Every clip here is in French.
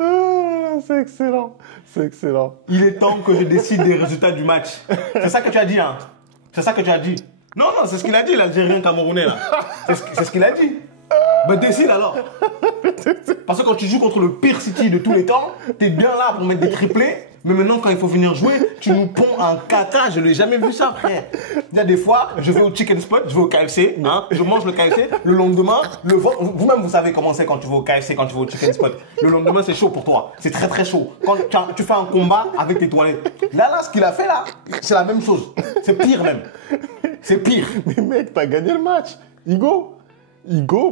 Ah, c'est excellent. C'est excellent. Il est temps que je décide des résultats du match. C'est ça que tu as dit, hein? C'est ça que tu as dit? Non, non, c'est ce qu'il a dit, l'Algérien camerounais, là. C'est ce qu'il a dit. Ben décide alors. Parce que quand tu joues contre le pire City de tous les temps, t'es bien là pour mettre des triplés. Mais maintenant, quand il faut venir jouer, tu nous ponds un caca. Je l'ai jamais vu ça, frère. Il y a des fois, je vais au chicken spot, je vais au KFC, hein, je mange le KFC. Le lendemain, vous-même, vous savez comment c'est quand tu vas au KFC, quand tu vas au chicken spot. Le lendemain, c'est chaud pour toi. C'est très, très chaud. Quand tu fais un combat avec tes toilettes. Là, ce qu'il a fait là, c'est la même chose. C'est pire même. C'est pire. Mais mec, t'as gagné le match. Igo,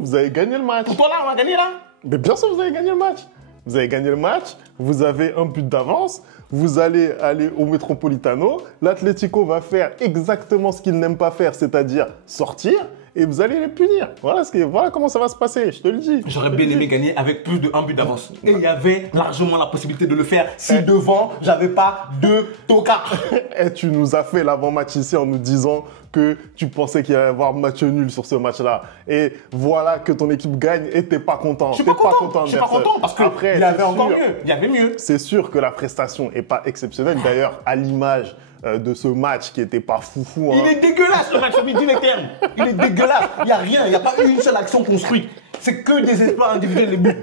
vous avez gagné le match. Pour toi là, on a gagné là? Mais bien sûr, vous avez gagné le match. Vous avez gagné le match, vous avez un but d'avance, vous allez aller au Metropolitano, l'Atlético va faire exactement ce qu'il n'aime pas faire, c'est-à-dire sortir, et vous allez les punir. Voilà comment ça va se passer, je te le dis. J'aurais bien aimé gagner avec plus de 1 but d'avance. Et il y avait largement la possibilité de le faire si devant, j'avais pas 2 tocards. Et tu nous as fait l'avant-match ici en nous disant que tu pensais qu'il allait y avoir match nul sur ce match-là. Et voilà que ton équipe gagne et t'es pas content. Je suis pas content. Je suis pas content parce qu'il y avait encore mieux. Il y avait mieux. C'est sûr que la prestation est pas exceptionnelle. D'ailleurs, à l'image de ce match qui était pas foufou. Il est dégueulasse le match, dis les termes. Il est dégueulasse. Il n'y a rien. Il n'y a pas une seule action construite. C'est que des exploits individuels, les buts.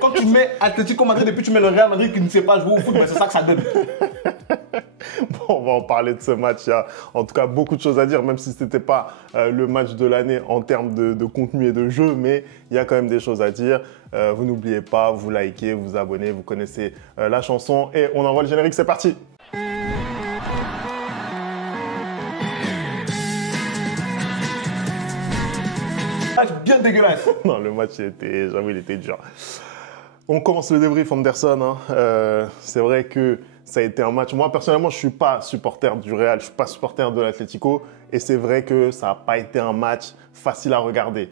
Quand tu mets Atlético Madrid et puis tu mets le Real Madrid qui ne sait pas jouer au foot, ben c'est ça que ça donne. Bon, on va en parler de ce match. Il y a en tout cas beaucoup de choses à dire, même si ce n'était pas le match de l'année en termes de contenu et de jeu, mais il y a quand même des choses à dire. Vous n'oubliez pas, vous likez, vous abonnez, vous connaissez la chanson et on envoie le générique, c'est parti. Match bien dégueulasse. Non, le match, j'avoue, il était dur. On commence le débrief, Anderson. C'est vrai que ça a été un match. Moi, personnellement, je ne suis pas supporter du Real, je ne suis pas supporter de l'Atlético. Et c'est vrai que ça n'a pas été un match facile à regarder.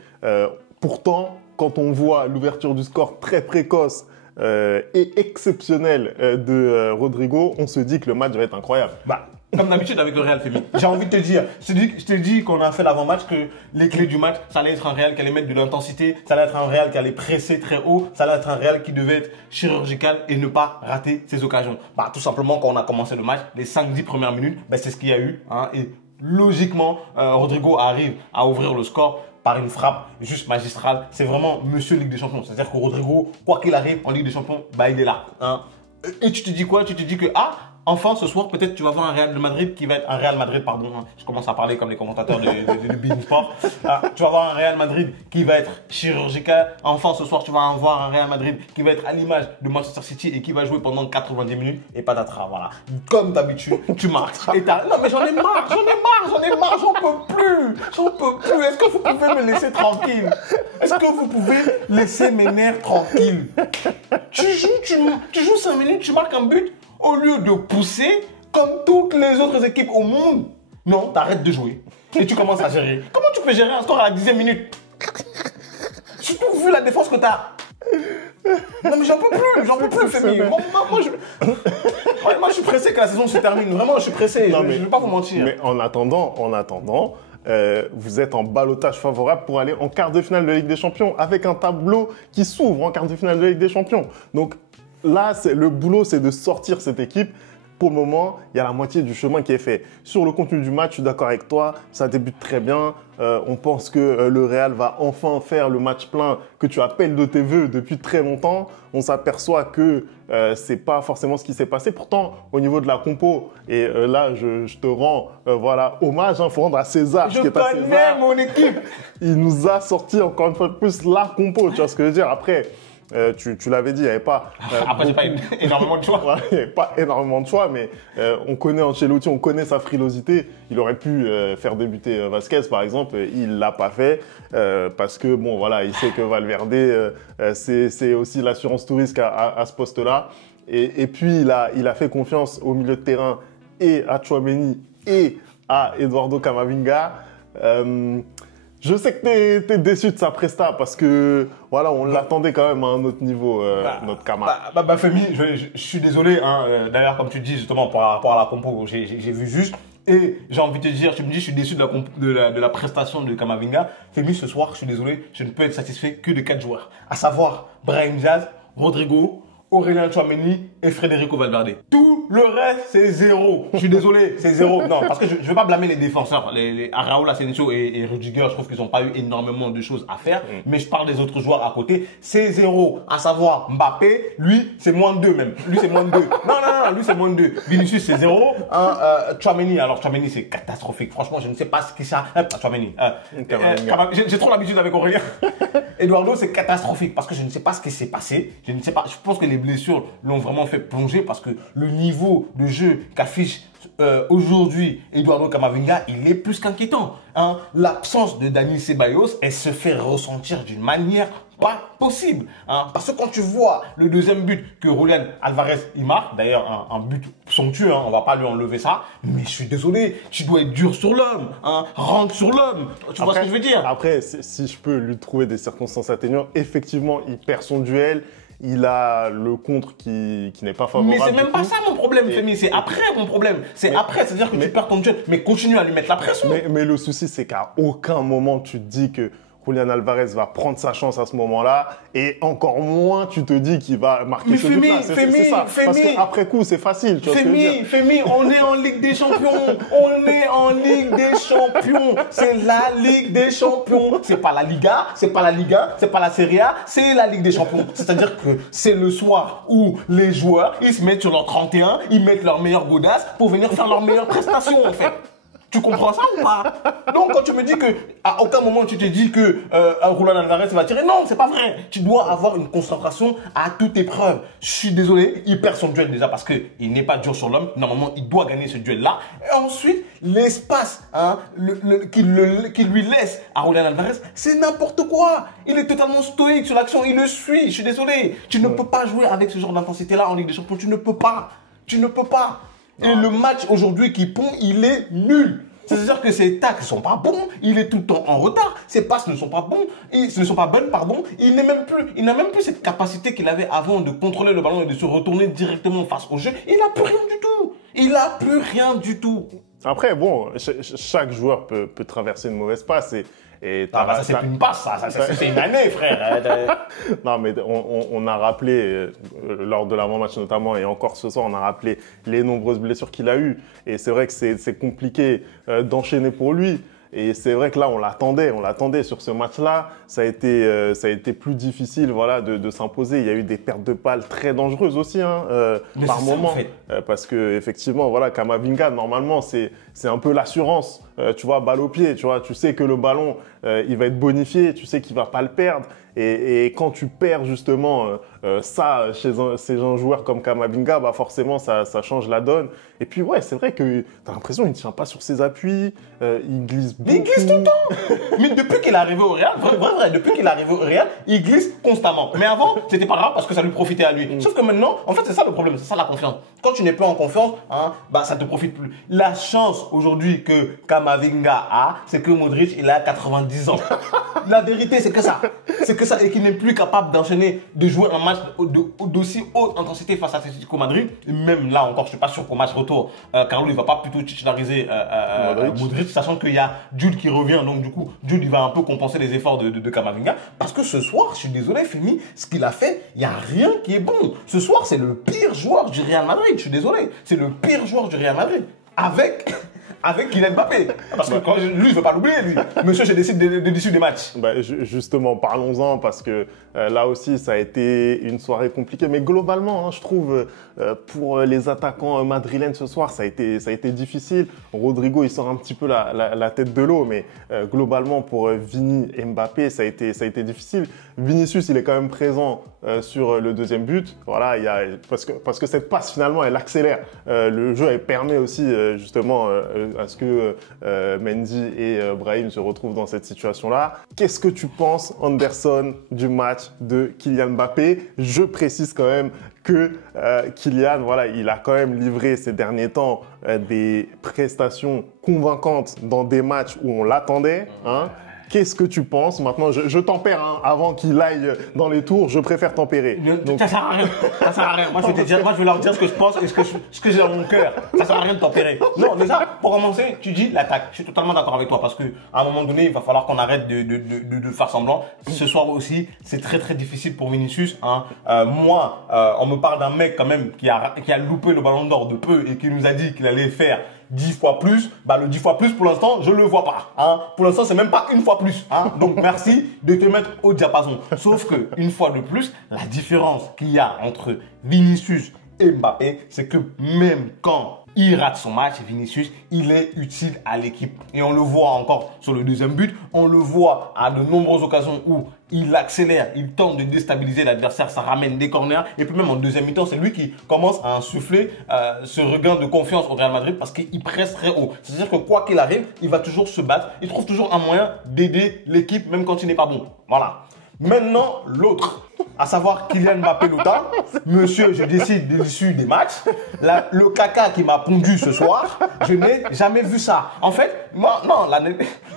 Pourtant, quand on voit l'ouverture du score très précoce et exceptionnelle de Rodrigo, on se dit que le match va être incroyable. Bah, comme d'habitude avec le Real Fémi. J'ai envie de te dire, je te dis qu'on a fait l'avant-match que les clés du match, ça allait être un Real qui allait mettre de l'intensité, ça allait être un Real qui allait presser très haut, ça allait être un Real qui devait être chirurgical et ne pas rater ses occasions. Bah, tout simplement, quand on a commencé le match, les 5-10 premières minutes, bah, c'est ce qu'il y a eu. Hein, et logiquement, Rodrigo arrive à ouvrir le score par une frappe juste magistrale. C'est vraiment Monsieur Ligue des Champions. C'est-à-dire que Rodrigo, quoi qu'il arrive en Ligue des Champions, bah, il est là. Hein. Et tu te dis quoi? Tu te dis que, enfin, ce soir, peut-être tu vas voir un Real Madrid qui va être un Real Madrid, pardon, hein, je commence à parler comme les commentateurs de Bein Sport. Tu vas voir un Real Madrid qui va être chirurgical. Enfin, ce soir, tu vas voir un Real Madrid qui va être à l'image de Manchester City et qui va jouer pendant 90 minutes et patatras, voilà. Comme d'habitude, tu marques. Non, mais j'en ai marre, j'en peux plus. Est-ce que vous pouvez me laisser tranquille? Est-ce que vous pouvez laisser mes nerfs tranquilles? Tu joues 5 minutes, tu marques un but. Au lieu de pousser comme toutes les autres équipes au monde, non, t'arrêtes de jouer et tu commences à gérer. Comment tu peux gérer un score à la 10e minute? Surtout vu la défense que t'as. Non mais j'en peux plus, Fémi. Moi, je suis pressé que la saison se termine. Vraiment, je suis pressé. Je ne vais pas vous mentir. Mais en attendant, vous êtes en ballottage favorable pour aller en quart de finale de Ligue des Champions avec un tableau qui s'ouvre en quart de finale de Ligue des Champions. Donc là, le boulot, c'est de sortir cette équipe. Pour le moment, il y a la moitié du chemin qui est fait. Sur le contenu du match, je suis d'accord avec toi, ça débute très bien. On pense que le Real va enfin faire le match plein que tu appelles de tes voeux depuis très longtemps. On s'aperçoit que c'est pas forcément ce qui s'est passé. Pourtant, au niveau de la compo, et là, je te rends hommage, il faut rendre à César. Je connais mon équipe. Il nous a sorti encore une fois de plus la compo, tu vois ce que je veux dire. Après, tu l'avais dit, il n'y avait pas... Après, j'ai pas énormément de choix. Il n'y avait pas énormément de choix, mais on connaît Ancelotti, on connaît sa frilosité. Il aurait pu faire débuter Vasquez, par exemple. Il ne l'a pas fait parce que, bon, voilà, il sait que Valverde, c'est aussi l'assurance tout risque à ce poste-là. Et puis, il a fait confiance au milieu de terrain et à Tchouaméni et à Eduardo Camavinga. Je sais que t'es déçu de sa presta parce que voilà, on l'attendait quand même à un autre niveau, notre camarade. Fémi, je suis désolé. Hein, d'ailleurs, comme tu dis justement par rapport à la compo, j'ai vu juste. Et j'ai envie de te dire, tu me dis, je suis déçu de la prestation de Camavinga. Fémi, ce soir, je suis désolé, je ne peux être satisfait que de 4 joueurs. À savoir Brahim Diaz, Rodrigo, Aurélien Tchouaméni et Federico Valverde. Tout le reste, c'est zéro. Je suis désolé, c'est zéro. Non, parce que je ne veux pas blâmer les défenseurs. Les Raúl Asensio et Rudiger, je trouve qu'ils n'ont pas eu énormément de choses à faire. Mais je parle des autres joueurs à côté. C'est zéro. À savoir, Mbappé, lui, c'est moins de 2 même. Lui, c'est moins de 2. Non, lui, c'est moins de 2. Vinicius, c'est zéro. Tchouaméni, alors Tchouaméni, c'est catastrophique. Franchement, je ne sais pas ce que ça... Tchouaméni. J'ai trop l'habitude avec Aurélien. Eduardo, c'est catastrophique parce que je ne sais pas ce qui s'est passé. Je ne sais pas. Je pense que les blessures l'ont vraiment fait plonger parce que le niveau de jeu qu'affiche aujourd'hui Eduardo Camavinga, il est plus qu'inquiétant. Hein. L'absence de Dani Ceballos, elle se fait ressentir d'une manière pas possible. Hein. Parce que quand tu vois le deuxième but que Julián Alvarez il marque, d'ailleurs un but somptueux, hein, on va pas lui enlever ça, mais je suis désolé, tu dois être dur sur l'homme, hein, rentre sur l'homme. Tu vois ce que je veux dire? Après, si je peux lui trouver des circonstances atténuantes, effectivement, il perd son duel. Il a le contre qui n'est pas favorable. Mais c'est même pas ça mon problème, Femi. C'est après mon problème. C'est après, c'est-à-dire que tu perds ton duel. Mais continue à lui mettre la pression. Mais le souci, c'est qu'à aucun moment tu te dis que Julián Alvarez va prendre sa chance à ce moment-là, et encore moins tu te dis qu'il va marquer ce but-là. C'est ça. Parce qu'après coup, c'est facile. Femi, on est en Ligue des Champions. On est en Ligue des Champions. C'est la Ligue des Champions. C'est pas la Liga, c'est pas la Ligue 1, c'est pas la Serie A, c'est la Ligue des Champions. C'est-à-dire que c'est le soir où les joueurs, ils se mettent sur leur 31, ils mettent leur meilleure godasses pour venir faire leur meilleure prestation, en fait. Tu comprends ça ou pas? Donc, quand tu me dis que à aucun moment tu te dis que Julián Alvarez va tirer, non, c'est pas vrai. Tu dois avoir une concentration à toute épreuve. Je suis désolé, il perd son duel déjà parce que il n'est pas dur sur l'homme. Normalement, il doit gagner ce duel-là. Et ensuite, l'espace qu'il lui laisse à Julián Alvarez, c'est n'importe quoi. Il est totalement stoïque sur l'action. Il le suit. Je suis désolé. Tu ne peux pas jouer avec ce genre d'intensité-là en Ligue des Champions. Tu ne peux pas. Tu ne peux pas. Et le match aujourd'hui qui pond, il est nul. C'est-à-dire que ses tacles ne sont pas bons, il est tout le temps en retard, ses passes ne sont pas bonnes, il n'a même plus cette capacité qu'il avait avant de contrôler le ballon et de se retourner directement face au jeu. Il n'a plus rien du tout. Après, bon, chaque joueur peut traverser une mauvaise passe ça c'est une passe, ça c'est une année, frère. Non, mais on a rappelé, lors de l'avant-match notamment, et encore ce soir, on a rappelé les nombreuses blessures qu'il a eues. Et c'est vrai que c'est compliqué d'enchaîner pour lui. Et c'est vrai que là, on l'attendait sur ce match-là. Ça a été plus difficile, voilà, de s'imposer. Il y a eu des pertes de balles très dangereuses aussi, hein, par moment. En fait. Parce que effectivement, voilà, Camavinga, normalement, c'est un peu l'assurance. Tu vois, balle au pied, tu vois, tu sais que le ballon, il va être bonifié, tu sais qu'il va pas le perdre. Et quand tu perds justement ça chez un joueur comme Camavinga, bah forcément ça change la donne. Et puis ouais, c'est vrai que t'as l'impression qu'il ne tient pas sur ses appuis, il glisse beaucoup. Il glisse tout le temps. Mais depuis qu'il est arrivé au Real, depuis qu'il est arrivé au Real, il glisse constamment. Mais avant, c'était pas grave parce que ça lui profitait à lui. Sauf que maintenant, en fait, c'est ça le problème, c'est ça la confiance. Quand tu n'es pas en confiance, hein, bah ça te profite plus. La chance aujourd'hui que Camavinga a, c'est que Modric, il a 90 ans. La vérité, c'est que ça. Et qu'il n'est plus capable d'enchaîner, de jouer un match d'aussi haute intensité face à Atlético Madrid. Et même là encore, je suis pas sûr qu'au match retour, Carlo il va pas plutôt titulariser Modric, sachant qu'il y a Jude qui revient. Donc du coup, Jude il va un peu compenser les efforts de Camavinga. Parce que ce soir, je suis désolé, Femi, ce qu'il a fait, il n'y a rien qui est bon. Ce soir, c'est le pire joueur du Real Madrid. Je suis désolé, c'est le pire joueur du Real Madrid. Avec Kylian Mbappé. Parce que lui, il ne veut pas l'oublier, lui. Monsieur, je décide de l'issue des matchs. Bah, justement, parlons-en, parce que là aussi, ça a été une soirée compliquée. Mais globalement, hein, je trouve, pour les attaquants madrilènes ce soir, ça a été difficile. Rodrigo, il sort un petit peu la tête de l'eau. Mais globalement, pour Vini et Mbappé, ça a été difficile. Vinicius, il est quand même présent sur le deuxième but. Voilà, parce que cette passe, finalement, elle accélère le jeu. Elle permet aussi, justement, à ce que Mendy et Brahim se retrouvent dans cette situation-là. Qu'est-ce que tu penses, Anderson, du match de Kylian Mbappé? Je précise quand même que Kylian, voilà, il a quand même livré ces derniers temps des prestations convaincantes dans des matchs où on l'attendait. Hein. Qu'est-ce que tu penses? Maintenant, je tempère, hein, avant qu'il aille dans les tours, je préfère tempérer. Donc... Ça sert à rien. Ça sert à rien. Moi, je vais leur dire ce que je pense et ce que j'ai dans mon cœur. Ça sert à rien de tempérer. Non, déjà, pour commencer, tu dis l'attaque. Je suis totalement d'accord avec toi parce que à un moment donné, il va falloir qu'on arrête de faire semblant. Ce soir aussi, c'est très très difficile pour Vinicius. Hein. Moi, on me parle d'un mec quand même qui a loupé le ballon d'or de peu et qui nous a dit qu'il allait faire 10 fois plus, bah le 10 fois plus pour l'instant je le vois pas, hein. Pour l'instant c'est même pas une fois plus, hein. Donc merci de te mettre au diapason. Sauf que une fois de plus, la différence qu'il y a entre Vinicius et Mbappé, c'est que même quand il rate son match, Vinicius, il est utile à l'équipe. Et on le voit encore sur le deuxième but, on le voit à de nombreuses occasions où il accélère, il tente de déstabiliser l'adversaire, ça ramène des corners. Et puis même en deuxième mi-temps, c'est lui qui commence à insuffler ce regain de confiance au Real Madrid parce qu'il presse très haut. C'est-à-dire que quoi qu'il arrive, il va toujours se battre, il trouve toujours un moyen d'aider l'équipe même quand il n'est pas bon. Voilà. Maintenant, l'autre, à savoir Kylian Mbappé Lota. Monsieur, je décide de l'issue des matchs. Le caca qui m'a pondu ce soir, je n'ai jamais vu ça. En fait, moi, non,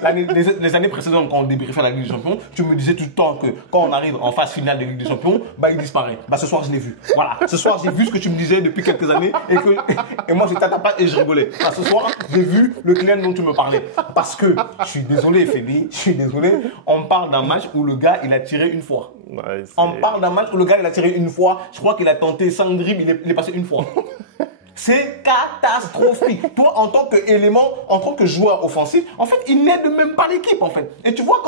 les années précédentes, quand on débriefait la Ligue des Champions, tu me disais tout le temps que quand on arrive en phase finale de Ligue des Champions, bah, il disparaît. Bah, ce soir, je l'ai vu. Voilà. Ce soir, j'ai vu ce que tu me disais depuis quelques années et moi, j'étais à ta patte et je rigolais. Bah, ce soir, j'ai vu le Kylian dont tu me parlais. Parce que, je suis désolé, Fébé, je suis désolé, on parle d'un match où le gars, il a tiré une fois. Ouais, on parle d'un match où le gars il a tiré une fois. Je crois qu'il a tenté 5 dribbles, il est passé une fois. C'est catastrophique. Toi, en tant qu'élément, en tant que joueur offensif, en fait, il n'aide même pas l'équipe, en fait. Et tu vois,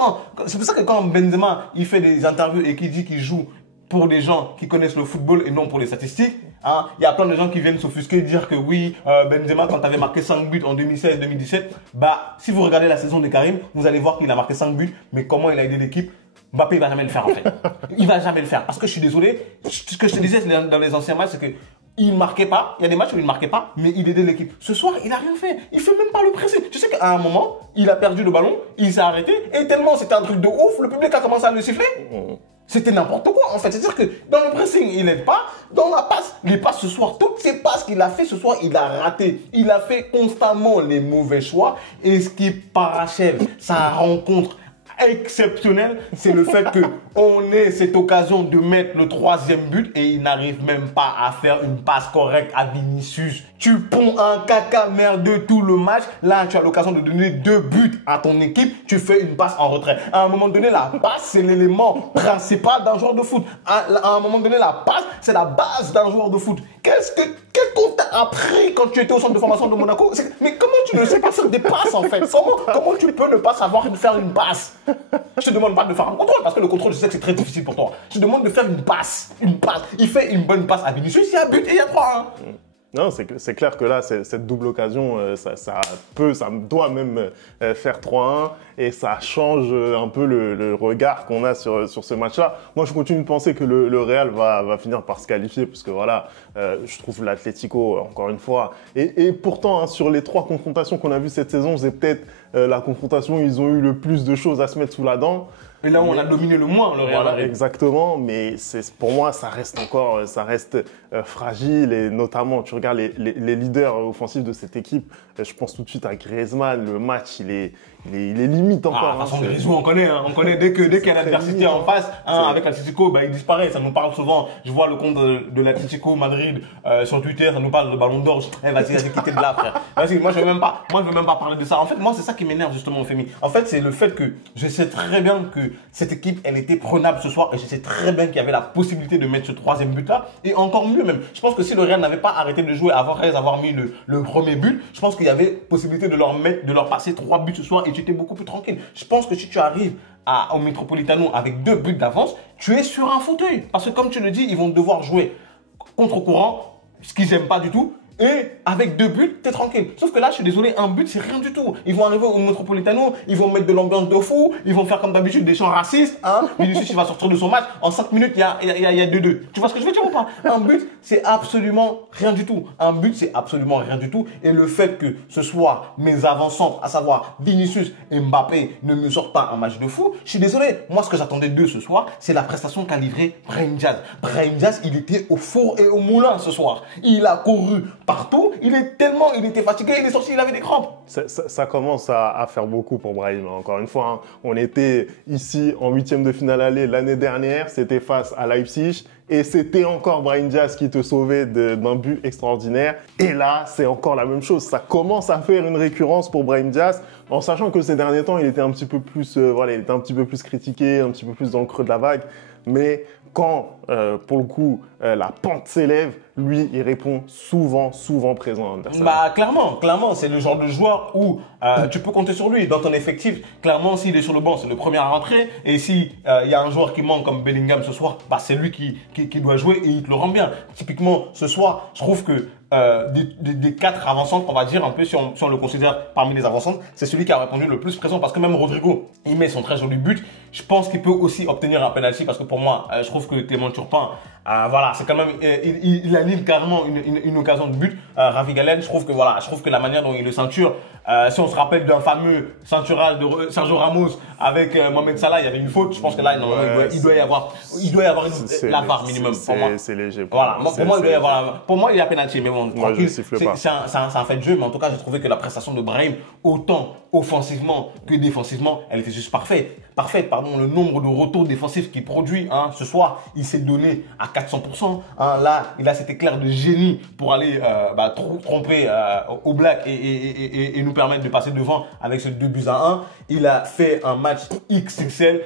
c'est pour ça que quand Benzema, il fait des interviews et qu'il dit qu'il joue pour des gens qui connaissent le football et non pour les statistiques, hein, il y a plein de gens qui viennent s'offusquer et dire que oui, Benzema, quand tu avais marqué 5 buts en 2016-2017, bah, si vous regardez la saison de Karim, vous allez voir qu'il a marqué 5 buts, mais comment il a aidé l'équipe? Mbappé, il va jamais le faire, en fait. Il va jamais le faire. Parce que je suis désolé, ce que je te disais dans les anciens matchs, c'est que il marquait pas. Il y a des matchs où il ne marquait pas, mais il aidait l'équipe. Ce soir, il a rien fait. Il fait même pas le pressing. Tu sais qu'à un moment, il a perdu le ballon, il s'est arrêté, et tellement c'était un truc de ouf, le public a commencé à le siffler. C'était n'importe quoi, en fait. C'est-à-dire que dans le pressing, il n'aide pas. Dans la passe, les passes ce soir, toutes ces passes qu'il a fait ce soir, il a raté. Il a fait constamment les mauvais choix. Et ce qui parachève sa rencontre exceptionnel, c'est le fait qu'on ait cette occasion de mettre le 3e but et il n'arrive même pas à faire une passe correcte à Vinicius. Tu ponds un caca merdeux tout le match. Là, tu as l'occasion de donner 2 buts à ton équipe. Tu fais une passe en retrait. À un moment donné, la passe, c'est l'élément principal d'un joueur de foot. À un moment donné, la passe, c'est la base d'un joueur de foot. Qu'est-ce qu'on t'a appris quand tu étais au centre de formation de Monaco? Mais comment tu ne sais pas faire des passes, en fait? Comment tu peux ne pas savoir faire une passe? Je te demande pas de faire un contrôle, parce que le contrôle, je sais que c'est très difficile pour toi. Je te demande de faire une passe. Il fait une bonne passe à Vinicius, il y a un but et il y a 3-1. Non, c'est clair que là, cette double occasion, ça doit même faire 3-1 et ça change un peu le regard qu'on a sur ce match-là. Moi, je continue de penser que le Real va finir par se qualifier parce que voilà, je trouve l'Atlético, encore une fois, et pourtant, hein, sur les 3 confrontations qu'on a vues cette saison, c'est peut-être la confrontation où ils ont eu le plus de choses à se mettre sous la dent. Et là où on a dominé le moins, le Real Madrid. Exactement, mais pour moi, ça reste fragile et notamment, tu regardes les leaders offensifs de cette équipe, je pense tout de suite à Griezmann, le match, il est limite encore. De toute façon, Griezmann, on connaît dès qu'il y a l'adversité en face, hein, avec l'Atlético, bah, il disparaît, ça nous parle souvent. Je vois le compte de l'Atlético Madrid sur Twitter, ça nous parle de Ballon d'Or. Vas-y, quitter de là, frère. Vas-y, moi je veux même pas parler de ça. En fait, moi, c'est ça qui m'énerve justement, Fémi. En fait, c'est le fait que je sais très bien que cette équipe, elle était prenable ce soir et je sais très bien qu'il y avait la possibilité de mettre ce 3e but-là. Et encore mieux même, je pense que si le Real n'avait pas arrêté de jouer avant avoir mis le premier but, je pense qu'il y avait possibilité de leur passer 3 buts ce soir et tu étais beaucoup plus tranquille. Je pense que si tu arrives au Metropolitano avec 2 buts d'avance, tu es sur un fauteuil. Parce que comme tu le dis, ils vont devoir jouer contre-courant, ce qu'ils n'aiment pas du tout. Et avec 2 buts, t'es tranquille. Sauf que là, je suis désolé, un but, c'est rien du tout. Ils vont arriver au Metropolitano, ils vont mettre de l'ambiance de fou, ils vont faire comme d'habitude des chants racistes. Hein. Vinicius, il va sortir de son match. En 5 minutes, il y a 2-2. Tu vois ce que je veux dire ou pas? Un but, c'est absolument rien du tout. Un but, c'est absolument rien du tout. Et le fait que ce soit mes avant-centres, à savoir Vinicius et Mbappé, ne me sortent pas un match de fou, je suis désolé. Moi, ce que j'attendais d'eux ce soir, c'est la prestation qu'a livré Brahim Diaz. Brahim Diaz, il était au four et au moulin ce soir. Il a couru partout. Il était fatigué, il est sorti, il avait des crampes. Ça commence à faire beaucoup pour Brahim. Encore une fois, hein, on était ici en huitième de finale aller l'année dernière. C'était face à Leipzig. Et c'était encore Brahim Diaz qui te sauvait d'un but extraordinaire. Et là, c'est encore la même chose. Ça commence à faire une récurrence pour Brahim Diaz, en sachant que ces derniers temps, il était un petit peu plus, il était un petit peu plus critiqué, un petit peu plus dans le creux de la vague. Mais quand, pour le coup, la pente s'élève, lui, il répond souvent présent à Anderson. Bah, clairement, c'est le genre de joueur où tu peux compter sur lui. Dans ton effectif, clairement, s'il est sur le banc, c'est le premier à rentrer. Et si il y a un joueur qui manque comme Bellingham ce soir, bah, c'est lui qui doit jouer et il te le rend bien. Typiquement, ce soir, je trouve que des quatre avancantes, on va dire, un peu si on le considère parmi les avancantes, c'est celui qui a répondu le plus présent parce que même Rodrigo, il met son très joli but. Je pense qu'il peut aussi obtenir un penalty parce que pour moi, je trouve que Clément Turpin, voilà, c'est quand même, il anime carrément une occasion de but. Ravi Galen, je trouve que la manière dont il le ceinture, si on se rappelle d'un fameux ceintural de Sergio Ramos avec Mohamed Salah, il y avait une faute. Je pense que là, il doit y avoir la VAR minimum. C'est léger. Voilà, pour moi, il doit y avoir. Pour moi, il y a penalty, mais bon, moi, tranquille. C'est un fait de jeu, mais en tout cas, j'ai trouvé que la prestation de Brahim, autant offensivement que défensivement, elle était juste parfaite. Le nombre de retours défensifs qu'il produit, hein, ce soir, il s'est donné à 400%. Hein, là, il a cet éclair de génie pour aller tromper au Black et nous permettre de passer devant avec ces 2-1. Il a fait un match XXL.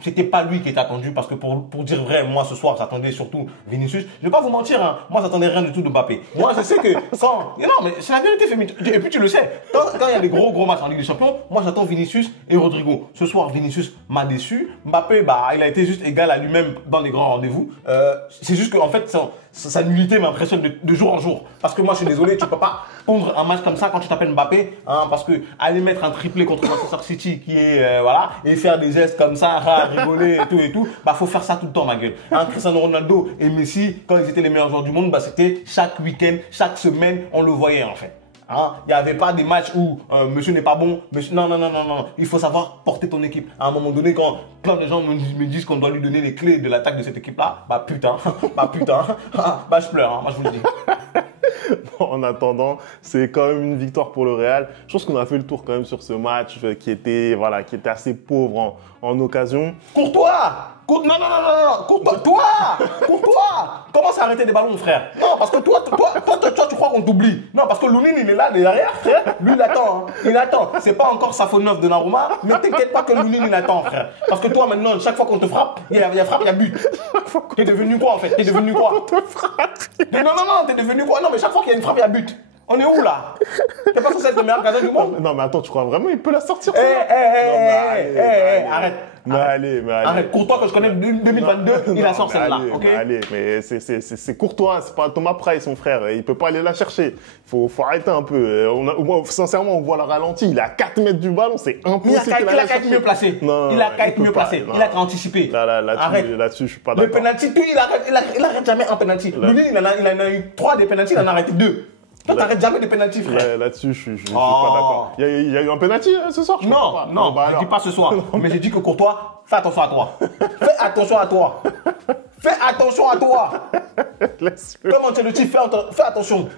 C'était pas lui qui était attendu parce que pour dire vrai, moi ce soir j'attendais surtout Vinicius. Je vais pas vous mentir, hein, moi j'attendais rien du tout de Mbappé. Moi je sais que quand... Non mais c'est la vérité Fémi. Et puis tu le sais, quand il y a des gros matchs en Ligue des Champions, moi j'attends Vinicius et Rodrigo. Ce soir Vinicius m'a déçu. Mbappé, bah il a été juste égal à lui-même dans les grands rendez-vous. C'est juste que en fait sa nullité m'impressionne de jour en jour. Parce que moi je suis désolé, tu peux pas pondre un match comme ça quand tu t'appelles Mbappé, hein, parce que aller mettre un triplé contre Manchester City qui est voilà et faire des gestes comme ça, rigoler et tout, bah faut faire ça tout le temps ma gueule. Hein, Cristiano Ronaldo et Messi quand ils étaient les meilleurs joueurs du monde, bah c'était chaque week-end, chaque semaine, on le voyait en fait. Hein, il n'y avait pas des matchs où monsieur n'est pas bon, monsieur... Non. Il faut savoir porter ton équipe. À un moment donné, quand plein de gens me disent qu'on doit lui donner les clés de l'attaque de cette équipe-là, bah putain, bah je pleure, hein, moi je vous le dis. En attendant, c'est quand même une victoire pour le Real. Je pense qu'on a fait le tour quand même sur ce match qui était assez pauvre en occasion. Courtois! Non, Courtois! Commence à arrêter des ballons, frère. Non, parce que toi, tu crois qu'on t'oublie. Non, parce que Lounine, il est là, derrière, frère. Lui, il attend. Hein. Il attend. C'est pas encore sa faute neuve de Naruma, mais t'inquiète pas que Lounine, il attend, frère. Parce que toi, maintenant, chaque fois qu'on te frappe, il y a frappe, il y a but. T'es devenu quoi, en fait? T'es devenu quoi? On te frappe. Non, t'es devenu quoi? Non, mais chaque fois qu'il y a une frappe, il y a but. On est où là? T'es pas censé être le meilleur gardien du monde? Non, mais attends, tu crois vraiment il peut la sortir? Arrête. Mais allez. Arrête, Courtois que je connais 2022, il la sort celle-là, ok? Allez, mais c'est Courtois, c'est pas Thomas Price, son frère. Il peut pas aller la chercher. Faut arrêter un peu. Sincèrement, on voit le ralenti. Il est à 4 mètres du ballon, c'est impossible. Il a qu'à être mieux placé. Il a qu'à être mieux placé. Il a qu'à anticiper. Là-dessus, je suis pas d'accord. Le penalty, il arrête jamais un penalty. Lui, il en a eu 3 des penalty, il en a arrêté 2. Toi, t'arrêtes jamais des penalty, frère. Là-dessus, je suis pas d'accord. Il y a eu un penalty ce soir? Non, je dis pas ce soir. Mais j'ai dit que Courtois, fais attention à toi. Fais attention à toi. Comme Ancelotti, fais attention.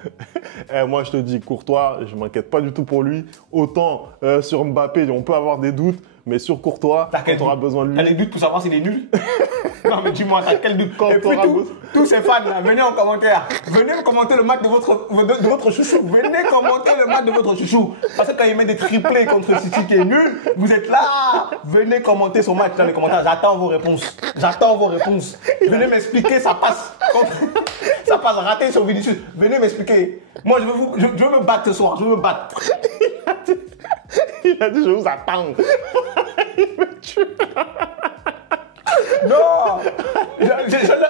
Moi, je te dis, Courtois, je m'inquiète pas du tout pour lui. Autant sur Mbappé, on peut avoir des doutes. Mais sur Courtois, quand tu auras besoin de lui... T'as des doutes pour savoir s'il est nul? Non, mais dis-moi, t'as quel doute? Et puis tous ces fans là, venez en commentaire. Venez commenter le match de votre chouchou. Venez commenter le match de votre chouchou. Parce que quand il met des triplés contre City qui est nul, vous êtes là. Venez commenter son match dans les commentaires. J'attends vos réponses. Venez m'expliquer, ça passe raté sur Vinicius. Venez m'expliquer. Moi, je veux me battre ce soir. Je veux me battre. Il a dit, je vous attends. Il me tue. Non,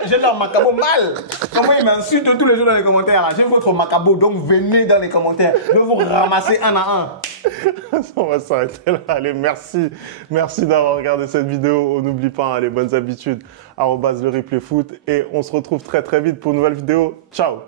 j'ai leur Macabo mal. Comment il m'insulte tous les jours dans les commentaires là. J'ai votre Macabo, donc venez dans les commentaires. Je vais vous ramasser un à un. On va s'arrêter là. Allez, merci d'avoir regardé cette vidéo. N'oublie pas les bonnes habitudes, @le replay foot. Et on se retrouve très vite pour une nouvelle vidéo. Ciao.